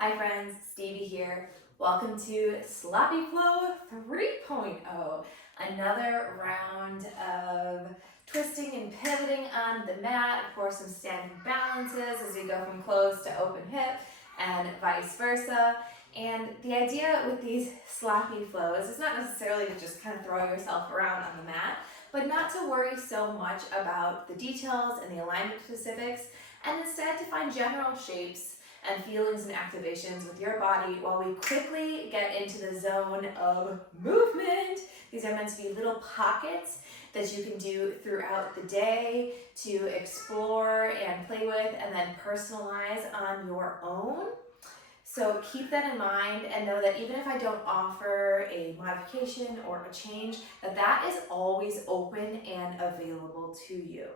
Hi friends, Stevi here. Welcome to Sloppy Flow 3.0, another round of twisting and pivoting on the mat. Of course, some standing balances as you go from closed to open hip and vice versa. And the idea with these sloppy flows is not necessarily to just kind of throw yourself around on the mat, but not to worry so much about the details and the alignment specifics, and instead to find general shapes and feelings and activations with your body while we quickly get into the zone of movement. These are meant to be little pockets that you can do throughout the day to explore and play with and then personalize on your own. So keep that in mind and know that even if I don't offer a modification or a change, that is always open and available to you.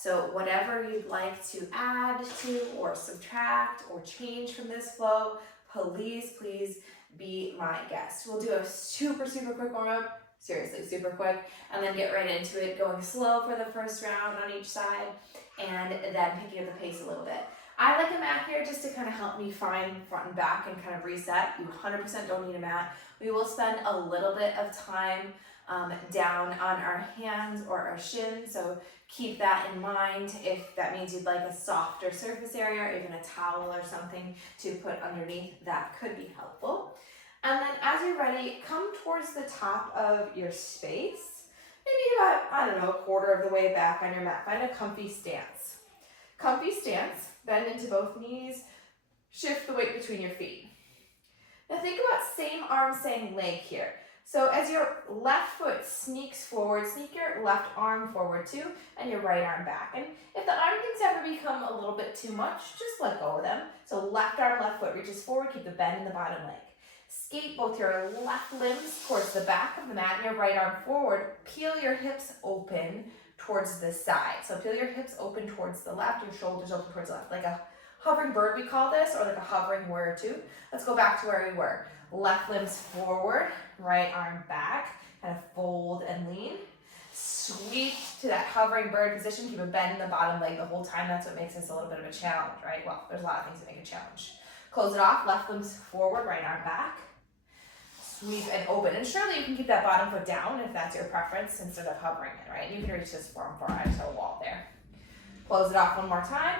So whatever you'd like to add to or subtract or change from this flow, please be my guest. We'll do a super quick warm-up, seriously super quick, and then get right into it, going slow for the first round on each side, and then picking up the pace a little bit. I like a mat here just to kind of help me find front and back and kind of reset. You 100% don't need a mat. We will spend a little bit of time down on our hands or our shins, so keep that in mind. If that means you'd like a softer surface area or even a towel or something to put underneath, that could be helpful. And then as you're ready, come towards the top of your space, maybe about, I don't know, a quarter of the way back on your mat. Find a comfy stance. Comfy stance. Bend into both knees, shift the weight between your feet. Now think about same arm, same leg here. So as your left foot sneaks forward, sneak your left arm forward too, and your right arm back. And if the arm things ever become a little bit too much, just let go of them. So left arm, left foot reaches forward, keep the bend in the bottom leg. Skate both your left limbs towards the back of the mat and your right arm forward. Peel your hips open towards the side. So peel your hips open towards the left, your shoulders open towards the left, like a hovering bird we call this, or like a hovering warrior two. Let's go back to where we were. Left limbs forward, right arm back, kind of fold and lean. Sweep to that hovering bird position, keep a bend in the bottom leg the whole time. That's what makes this a little bit of a challenge, right? Well, there's a lot of things that make a challenge. Close it off, left limbs forward, right arm back. Sweep and open. And surely you can keep that bottom foot down if that's your preference instead of hovering it, right? You can reach this form far out to a wall there. Close it off one more time.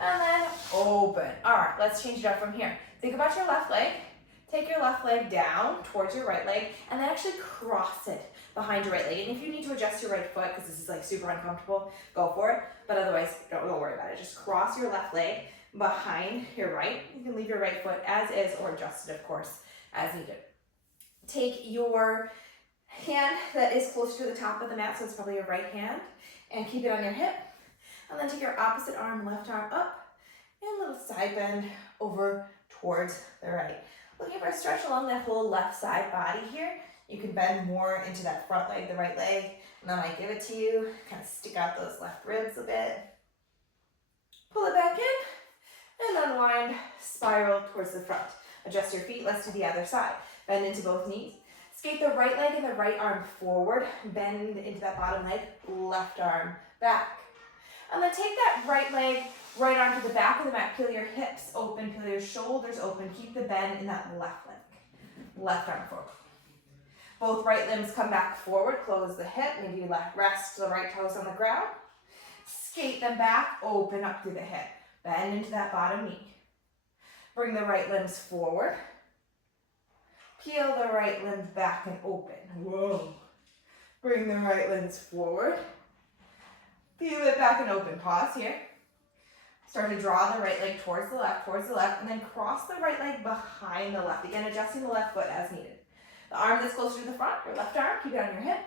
And then open. All right, let's change it up from here. Think about your left leg. Take your left leg down towards your right leg and then actually cross it behind your right leg. And if you need to adjust your right foot because this is like super uncomfortable, go for it. But otherwise, don't worry about it. Just cross your left leg behind your right. You can leave your right foot as is or adjust it, of course, as needed. Take your hand that is closer to the top of the mat, so it's probably your right hand, and keep it on your hip. And then take your opposite arm, left arm up, and a little side bend over towards the right. Looking for a stretch along that whole left side body here. You can bend more into that front leg, the right leg, and I might give it to you. Kind of stick out those left ribs a bit. Pull it back in, and unwind, spiral towards the front. Adjust your feet, let's do the other side. Bend into both knees. Skate the right leg and the right arm forward. Bend into that bottom leg, left arm back. And then take that right leg, right arm to the back of the mat. Peel your hips open, peel your shoulders open. Keep the bend in that left leg. Left arm forward. Both right limbs come back forward. Close the hip. Maybe rest the right toes on the ground. Skate them back, open up through the hip. Bend into that bottom knee. Bring the right limbs forward. Peel the right limbs back and open. Whoa. Bring the right limbs forward. Peel it back and open. Pause here. Start to draw the right leg towards the left, and then cross the right leg behind the left. Again, adjusting the left foot as needed. The arm that's closer to the front, your left arm, keep it on your hip.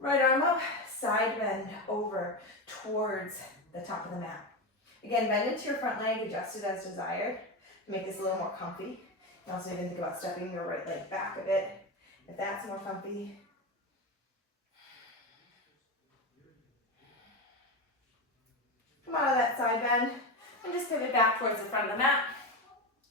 Right arm up, side bend over towards the top of the mat. Again, bend into your front leg, adjust it as desired. Make this a little more comfy. You can also even think about stepping your right leg back a bit if that's more comfy. Come out of that side bend and just pivot back towards the front of the mat.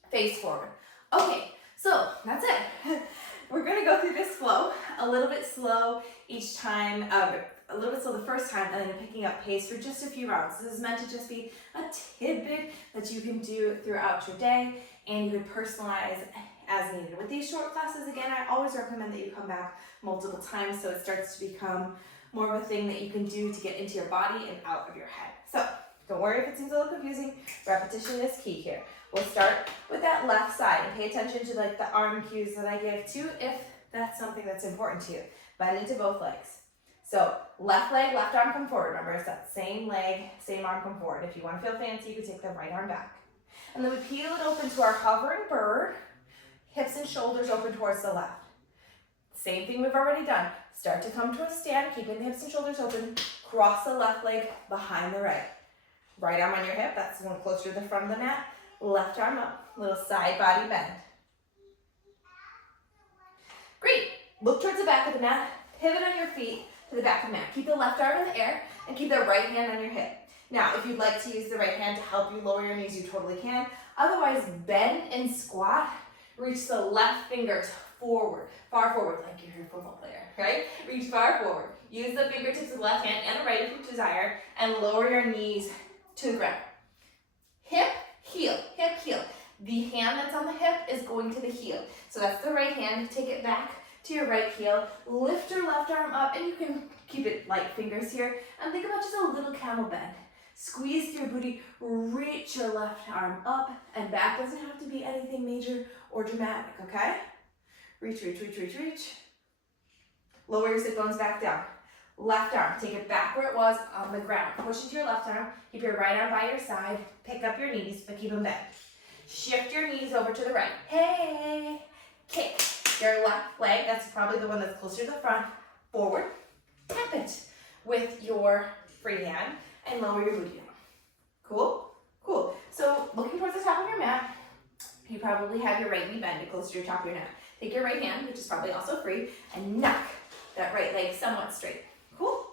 Face forward. Okay, so that's it. We're gonna go through this flow a little bit slow each time, a little bit slow the first time, and then picking up pace for just a few rounds. This is meant to just be a tidbit that you can do throughout your day and you could personalize as needed. With these short classes, again, I always recommend that you come back multiple times so it starts to become more of a thing that you can do to get into your body and out of your head. So don't worry if it seems a little confusing. Repetition is key here. We'll start with that left side and pay attention to like the arm cues that I give too if that's something that's important to you. Bend into both legs. So left leg, left arm come forward. Remember, it's that same leg, same arm come forward. If you want to feel fancy, you can take the right arm back. And then we peel it open to our hovering bird, hips and shoulders open towards the left. Same thing we've already done. Start to come to a stand, keeping the hips and shoulders open. Cross the left leg behind the right. Right arm on your hip, that's the one closer to the front of the mat. Left arm up, little side body bend. Great. Look towards the back of the mat. Pivot on your feet to the back of the mat. Keep the left arm in the air and keep the right hand on your hip. Now, if you'd like to use the right hand to help you lower your knees, you totally can. Otherwise, bend and squat. Reach the left fingers forward, far forward, like you're a football player, right? Reach far forward. Use the fingertips of the left hand and the right if you desire, and lower your knees to the ground. Hip, heel, hip, heel. The hand that's on the hip is going to the heel. So that's the right hand. Take it back to your right heel. Lift your left arm up, and you can keep it light fingers here. And think about just a little camel bend. Squeeze through your booty, reach your left arm up and back. Doesn't have to be anything major or dramatic, okay? Reach, reach, reach, reach, reach. Lower your sit bones back down. Left arm, take it back where it was on the ground. Push into your left arm, keep your right arm by your side, pick up your knees, but keep them bent. Shift your knees over to the right. Hey, kick your left leg, that's probably the one that's closer to the front, forward. Tap it with your free hand and lower your booty down. Cool? Cool. So looking towards the top of your mat, you probably have your right knee bended close to your top of your mat. Take your right hand, which is probably also free, and knock that right leg somewhat straight. Cool?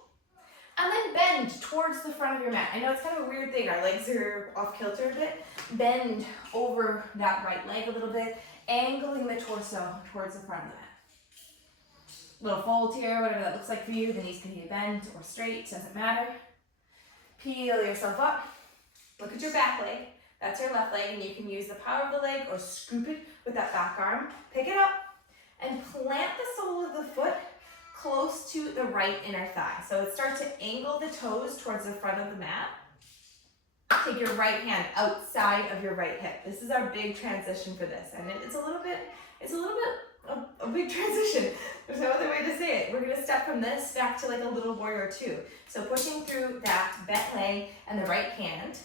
And then bend towards the front of your mat. I know it's kind of a weird thing. Our legs are off kilter a bit. Bend over that right leg a little bit, angling the torso towards the front of the mat. Little fold here, whatever that looks like for you. The knees can be bent or straight, doesn't matter. Peel yourself up. Look at your back leg. That's your left leg, and you can use the power of the leg or scoop it with that back arm. Pick it up and plant the sole of the foot close to the right inner thigh. So start to angle the toes towards the front of the mat. Take your right hand outside of your right hip. This is our big transition for this, and it's a little bit of a big transition. There's no other way to say it. We're gonna step from this back to like a little warrior two. So pushing through that bent leg and the right hand.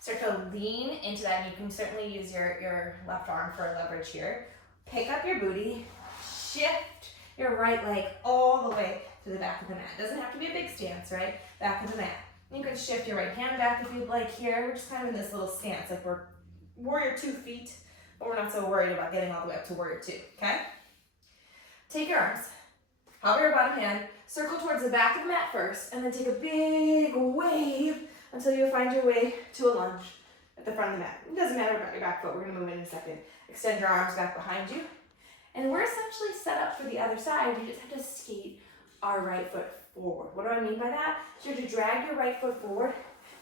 Start to lean into that, and you can certainly use your left arm for leverage here. Pick up your booty, shift your right leg all the way to the back of the mat. Doesn't have to be a big stance, right? Back of the mat. You can shift your right hand back if you'd like here. We're just kind of in this little stance, like we're warrior 2 feet, but we're not so worried about getting all the way up to warrior 2, okay? Take your arms, hover your bottom hand, circle towards the back of the mat first, and then take a big wave until you find your way to a lunge at the front of the mat. It doesn't matter about your back foot. We're gonna move in a second. Extend your arms back behind you. And we're essentially set up for the other side. We just have to skate our right foot forward. What do I mean by that? So you have to drag your right foot forward,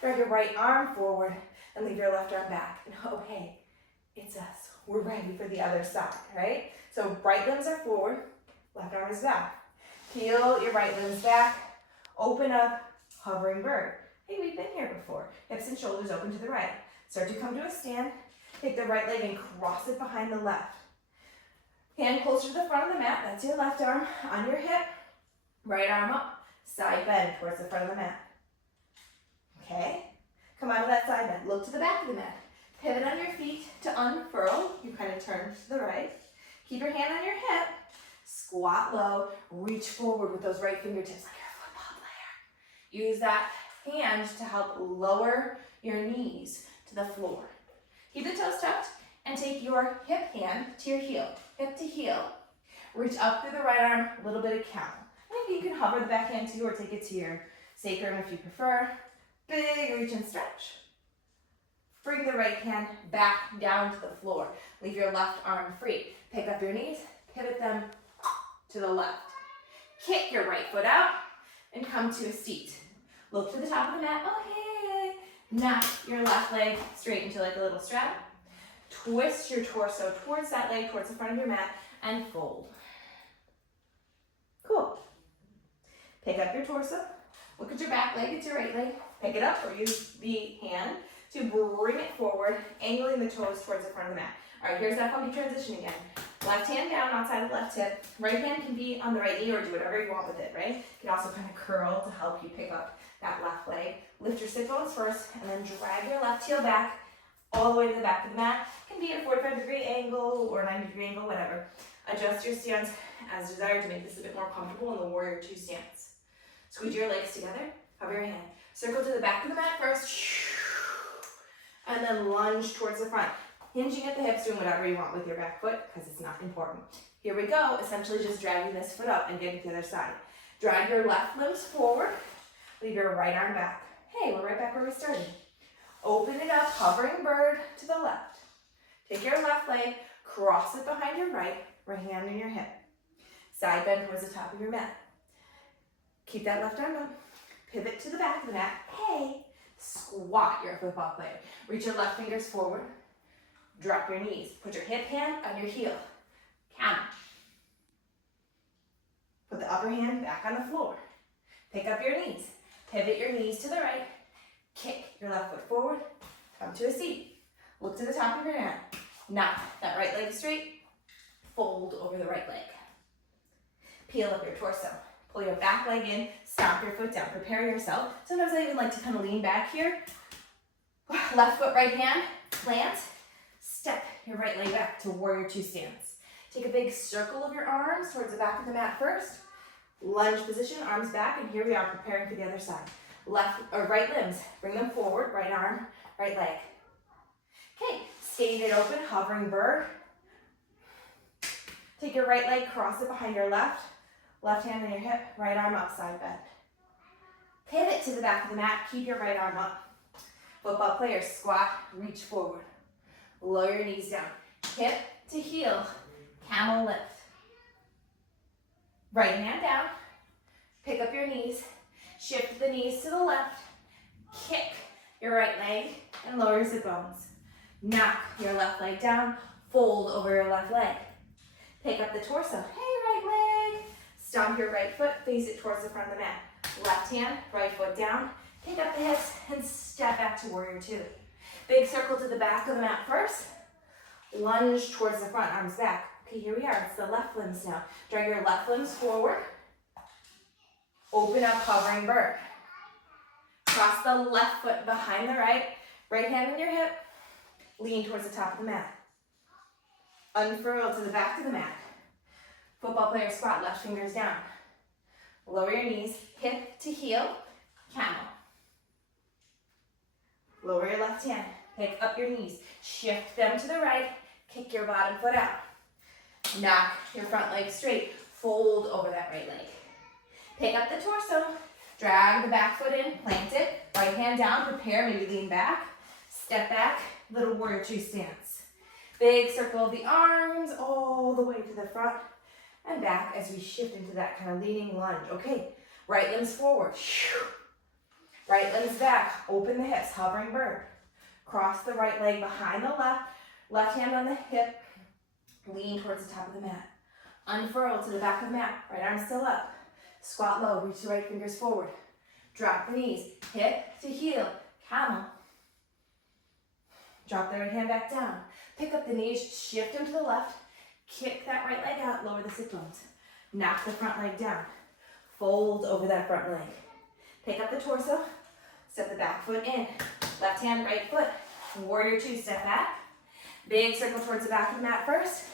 drag your right arm forward, and leave your left arm back. And oh, hey, it's us. We're ready for the other side, right? So right limbs are forward, left arm is back. Peel your right limbs back, open up, hovering bird. Hey, we've been here before. Hips and shoulders open to the right. Start to come to a stand. Take the right leg and cross it behind the left. Hand closer to the front of the mat. That's your left arm on your hip. Right arm up. Side bend towards the front of the mat. Okay? Come out of that side bend. Look to the back of the mat. Pivot on your feet to unfurl. You kind of turn to the right. Keep your hand on your hip. Squat low. Reach forward with those right fingertips like you're a football player. Use that hand to help lower your knees to the floor. Keep the toes tucked and take your hip hand to your heel, hip to heel. Reach up through the right arm, a little bit of cow. And you can hover the back hand too or take it to your sacrum if you prefer. Big reach and stretch. Bring the right hand back down to the floor. Leave your left arm free. Pick up your knees, pivot them to the left. Kick your right foot out and come to a seat. Look to the top of the mat. Oh, hey. Knock your left leg straight into like a little strap. Twist your torso towards that leg, towards the front of your mat, and fold. Cool. Pick up your torso. Look at your back leg, it's your right leg. Pick it up or use the hand to bring it forward, angling the toes towards the front of the mat. All right, here's that funky transition again. Left hand down, outside of the left hip. Right hand can be on the right knee or do whatever you want with it, right? You can also kind of curl to help you pick up that left leg. Lift your sit bones first and then drag your left heel back all the way to the back of the mat. It can be at a 45-degree angle or 90-degree angle, whatever. Adjust your stance as desired to make this a bit more comfortable in the warrior two stance. Squeeze your legs together, hover your hand. Circle to the back of the mat first, and then lunge towards the front. Hinging at the hips, doing whatever you want with your back foot, because it's not important. Here we go, essentially just dragging this foot up and getting to the other side. Drag your left limbs forward, leave your right arm back. Hey, we're right back where we started. Open it up, hovering bird to the left. Take your left leg, cross it behind your right hand on your hip. Side bend towards the top of your mat. Keep that left arm up. Pivot to the back of the mat. Hey, squat, you're a football player. Reach your left fingers forward. Drop your knees. Put your hip hand on your heel. Camel. Put the upper hand back on the floor. Pick up your knees. Pivot your knees to the right. Kick your left foot forward. Come to a seat. Look to the top of your mat. Knock that right leg straight. Fold over the right leg. Peel up your torso. Pull your back leg in. Stomp your foot down. Prepare yourself. Sometimes I even like to kind of lean back here. Left foot, right hand. Plant. Step your right leg back to warrior two stance. Take a big circle of your arms towards the back of the mat first. Lunge position, arms back, and here we are preparing for the other side. Left or right limbs, bring them forward, right arm, right leg. Okay, skate it open, hovering bird. Take your right leg, cross it behind your left hand on your hip, right arm up, side bend. Pivot to the back of the mat, keep your right arm up. Football players, squat, reach forward. Lower your knees down. Hip to heel, camel lift. Right hand down. Pick up your knees. Shift the knees to the left. Kick your right leg and lower your sit bones. Knock your left leg down. Fold over your left leg. Pick up the torso. Hey, right leg. Stomp your right foot. Face it towards the front of the mat. Left hand, right foot down. Pick up the hips and step back to warrior two. Big circle to the back of the mat first. Lunge towards the front, arms back. Okay, here we are. It's the left limbs now. Drag your left limbs forward. Open up, hovering bird. Cross the left foot behind the right. Right hand on your hip. Lean towards the top of the mat. Unfurl to the back of the mat. Football player squat, left fingers down. Lower your knees, hip to heel, camel. Lower your left hand, pick up your knees, shift them to the right, kick your bottom foot out. Knock your front leg straight, fold over that right leg. Pick up the torso, drag the back foot in, plant it, right hand down, prepare, maybe lean back, step back, little warrior two stance. Big circle of the arms all the way to the front and back as we shift into that kind of leaning lunge. Okay, right limbs forward. Right limbs back, open the hips, hovering bird. Cross the right leg behind the left hand on the hip, lean towards the top of the mat. Unfurl to the back of the mat, right arm still up. Squat low, reach the right fingers forward. Drop the knees, hip to heel, camel. Drop the right hand back down. Pick up the knees, shift them to the left, kick that right leg out, lower the sit bones. Knock the front leg down. Fold over that front leg. Pick up the torso, step the back foot in. Left hand, right foot. Warrior two, step back. Big circle towards the back of the mat first.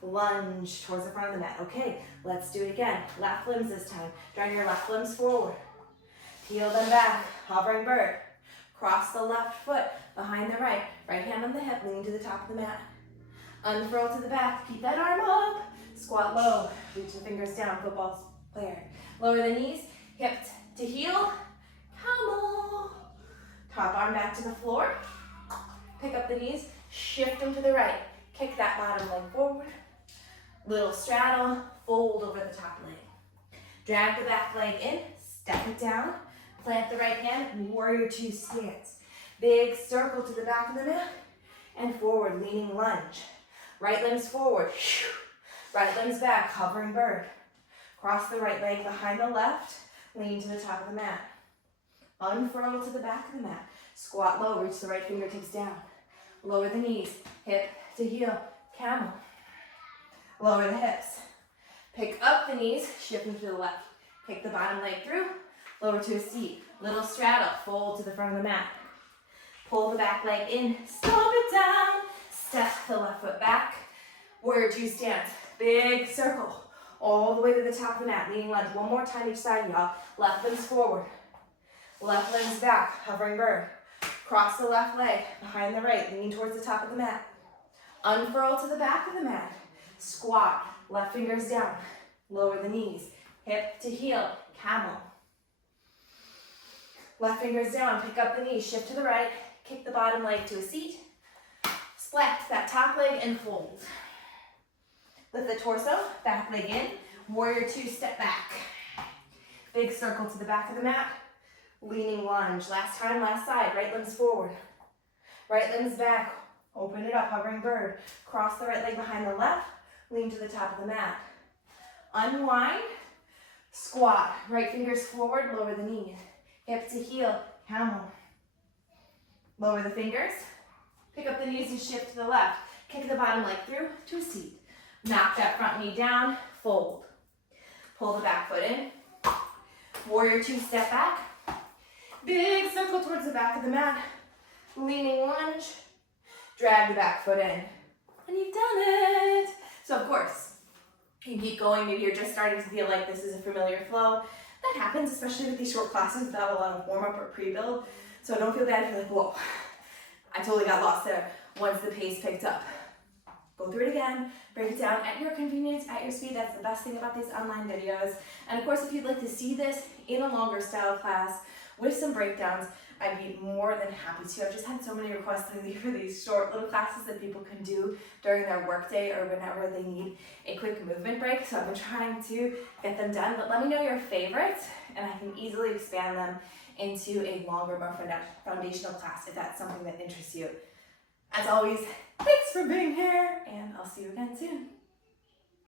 Lunge towards the front of the mat. Okay, let's do it again. Left limbs this time. Drag your left limbs forward. Peel them back, hovering bird. Cross the left foot behind the right. Right hand on the hip, lean to the top of the mat. Unfurl to the back, keep that arm up. Squat low, reach the fingers down, football player. Lower the knees, hip to heel, camel. Top arm back to the floor. Pick up the knees, shift them to the right. Kick that bottom leg forward. Little straddle, fold over the top leg. Drag the back leg in, step it down. Plant the right hand, warrior two stance. Big circle to the back of the mat. and forward, leaning lunge. Right limbs forward, right limbs back, hovering bird. Cross the right leg behind the left, lean to the top of the mat. Unfurl to the back of the mat. Squat low, reach the right fingertips down. Lower the knees, hip to heel, camel. Lower the hips. Pick up the knees, shift them to the left. Kick the bottom leg through, lower to a seat. Little straddle, fold to the front of the mat. Pull the back leg in, stomp it down. Step the left foot back. Warrior two stance. Big circle. All the way to the top of the mat. Leaning lunge. One more time each side, y'all. Left limbs forward. Left limbs back. Hovering bird. Cross the left leg behind the right. Leaning towards the top of the mat. Unfurl to the back of the mat. Squat. Left fingers down. Lower the knees. Hip to heel. Camel. Left fingers down. Pick up the knees. Shift to the right. Kick the bottom leg to a seat. Split that top leg and fold. Lift the torso, back leg in. Warrior two, step back. Big circle to the back of the mat. Leaning lunge. Last time, last side. Right limbs forward. Right limbs back. Open it up, hovering bird. Cross the right leg behind the left. Lean to the top of the mat. Unwind. Squat. Right fingers forward, lower the knees. Hip to heel, camel. Lower the fingers. Pick up the knees and shift to the left. Kick the bottom leg through to a seat. Knock that front knee down, fold. Pull the back foot in. Warrior two, step back. Big circle towards the back of the mat. Leaning lunge. Drag the back foot in. And you've done it. So of course, you keep going. Maybe you're just starting to feel like this is a familiar flow. That happens, especially with these short classes without a lot of warm-up or pre-build. So don't feel bad if you're like, whoa, I totally got lost there once the pace picked up. Go through it again, break it down at your convenience, at your speed. That's the best thing about these online videos. And of course, if you'd like to see this in a longer style class with some breakdowns, I'd be more than happy to. I've just had so many requests lately for these short little classes that people can do during their workday or whenever they need a quick movement break. So I've been trying to get them done, but let me know your favorites and I can easily expand them into a longer, more foundational class if that's something that interests you. As always, thanks for being here and I'll see you again soon.